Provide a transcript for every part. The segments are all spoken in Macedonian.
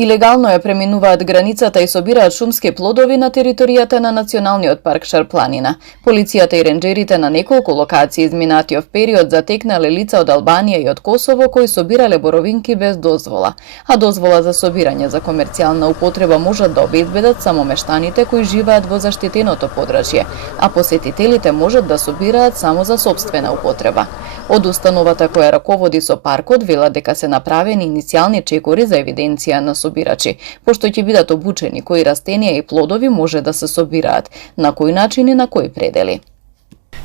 Илегално ја преминуваат границата и собираат шумски плодови на територијата на Националниот парк Шар-планина. Полицијата и ренџерите на неколку локации изминатиот период затекнале лица од Албанија и од Косово кои собирале боровинки без дозвола, а дозвола за собирање за комерцијална употреба можат да обезбедат само мештаните кои живеат во заштитеното подрачје, а посетителите можат да собираат само за сопствена употреба. Од установата која раководи со паркот велат дека се направени иницијални чекори за евиденција на собирачи, пошто ќе бидат обучени кои растенија и плодови може да се собираат, на кој начин и на кои предели.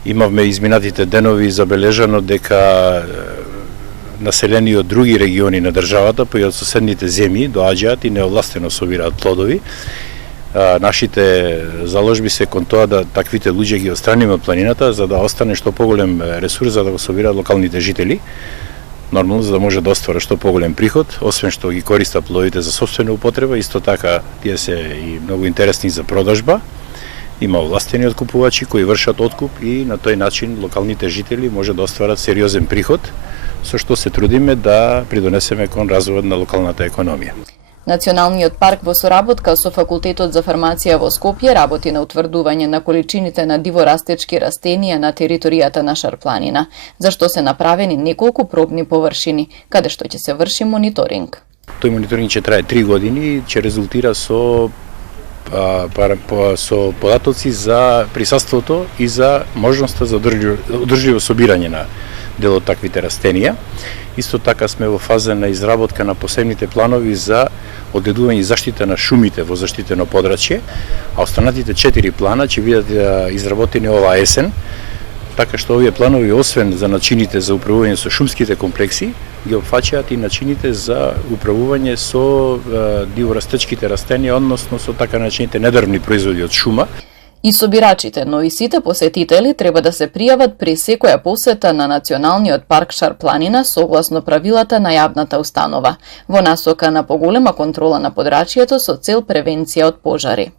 Имавме изминатите денови забележано дека населени од други региони на државата, па и од соседните земји доаѓаат и неовластено собираат плодови. Нашите заложби се кон тоа да таквите луѓе ги отстраниме од планината за да остане што поголем ресурс за да го собираат локалните жители. Нормално за да може да оствара што поголем приход, освен што ги користа плодовите за сопствена употреба, исто така тие се и многу интересни за продажба. Има овластени откупувачи кои вршат откуп и на тој начин локалните жители може да остварат сериозен приход, со што се трудиме да придонесеме кон развојот на локалната економија. Националниот парк во соработка со Факултетот за фармација во Скопје работи на утврдување на количините на диворастечки растенија на територијата на Шар-планина, за што се направени неколку пробни површини, каде што ќе се врши мониторинг. Тој мониторинг ќе трае 3 години и ќе резултира со податоци за присуството и за можноста за одржливо собирање на дел од таквите растенија. Исто така сме во фаза на изработка на посебните планови за одредување и заштита на шумите во заштитено подрачје, а останатите 4 плана ќе бидат изработени оваа есен, така што овие планови освен за начините за управување со шумските комплекси, ги опфаќаат и начините за управување со диворастечките растенија, односно со така начините недрвни производи од шума. И собирачите, но и сите посетители треба да се пријават при секоја посета на Националниот парк Шар-планина согласно правилата на јавната установа, во насока на поголема контрола на подрачјето со цел превенција од пожари.